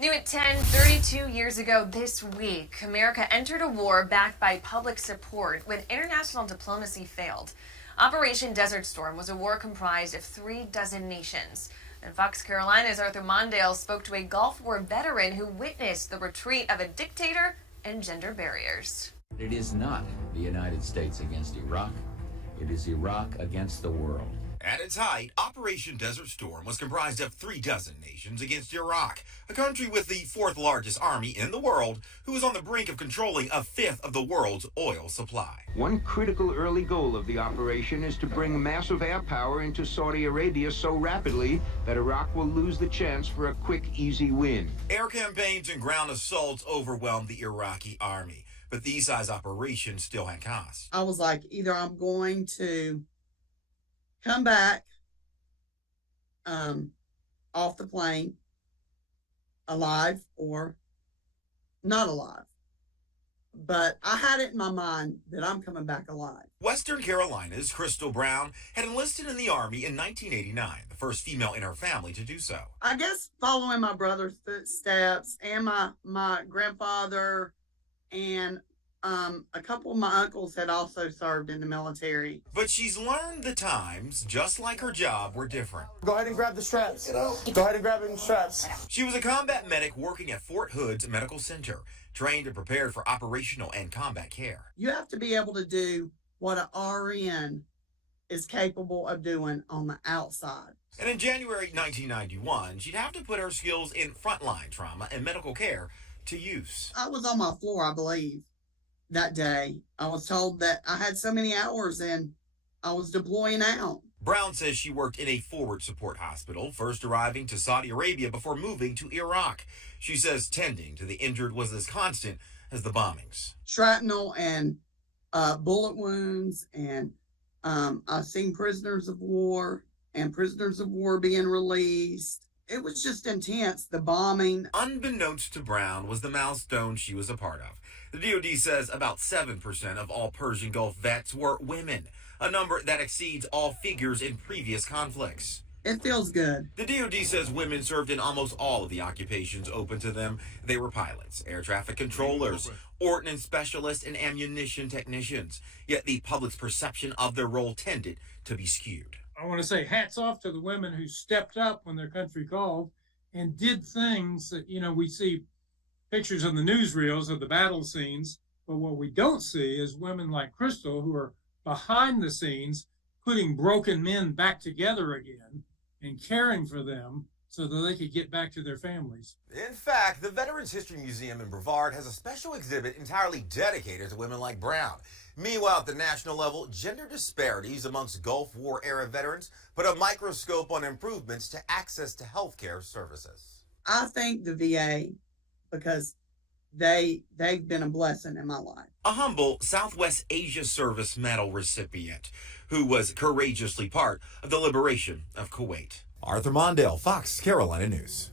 New at 10, 32 years ago this week, America entered a war backed by public support when international diplomacy failed. Operation Desert Storm was a war comprised of 36 nations. And Fox Carolina's Arthur Mondale spoke to a Gulf War veteran who witnessed the retreat of a dictator and gender barriers. It is not the United States against Iraq. It is Iraq against the world. At its height, Operation Desert Storm was comprised of 36 nations against Iraq, a country with the fourth largest army in the world, who was on the brink of controlling a fifth of the world's oil supply. One critical early goal of the operation is to bring massive air power into Saudi Arabia so rapidly that Iraq will lose the chance for a quick, easy win. Air campaigns and ground assaults overwhelmed the Iraqi army, but these size operations still had costs. I was like, either I'm going to come back off the plane alive or not alive. But I had it in my mind that I'm coming back alive. Western Carolina's Kristal Brown had enlisted in the Army in 1989, the first female in her family to do so. I guess following my brother's footsteps and my grandfather and a couple of my uncles had also served in the military. But she's learned the times, just like her job, were different. Go ahead and grab the straps. Go ahead and grab the straps. She was a combat medic working at Fort Hood's Medical Center, trained and prepared for operational and combat care. You have to be able to do what an RN is capable of doing on the outside. And in January 1991, she'd have to put her skills in frontline trauma and medical care to use. I was on my floor, I believe, that day. I was told that I had so many hours and I was deploying out. Brown says she worked in a forward support hospital, first arriving to Saudi Arabia before moving to Iraq. She says tending to the injured was as constant as the bombings. Shrapnel and bullet wounds, and I've seen prisoners of war and prisoners of war being released. It was just intense, the bombing. Unbeknownst to Brown was the milestone she was a part of. The DoD says about 7% of all Persian Gulf vets were women, a number that exceeds all figures in previous conflicts. It feels good. The DoD says women served in almost all of the occupations open to them. They were pilots, air traffic controllers, ordnance specialists, and ammunition technicians. Yet the public's perception of their role tended to be skewed. I want to say hats off to the women who stepped up when their country called and did things that, we see pictures on the newsreels of the battle scenes, but what we don't see is women like Kristal who are behind the scenes putting broken men back together again and caring for them so that they could get back to their families. In fact, the Veterans History Museum in Brevard has a special exhibit entirely dedicated to women like Brown. Meanwhile, at the national level, gender disparities amongst Gulf War era veterans put a microscope on improvements to access to health care services. I think the VA, because they've been a blessing in my life. A humble Southwest Asia Service Medal recipient who was courageously part of the liberation of Kuwait. Arthur Mondale, Fox Carolina News.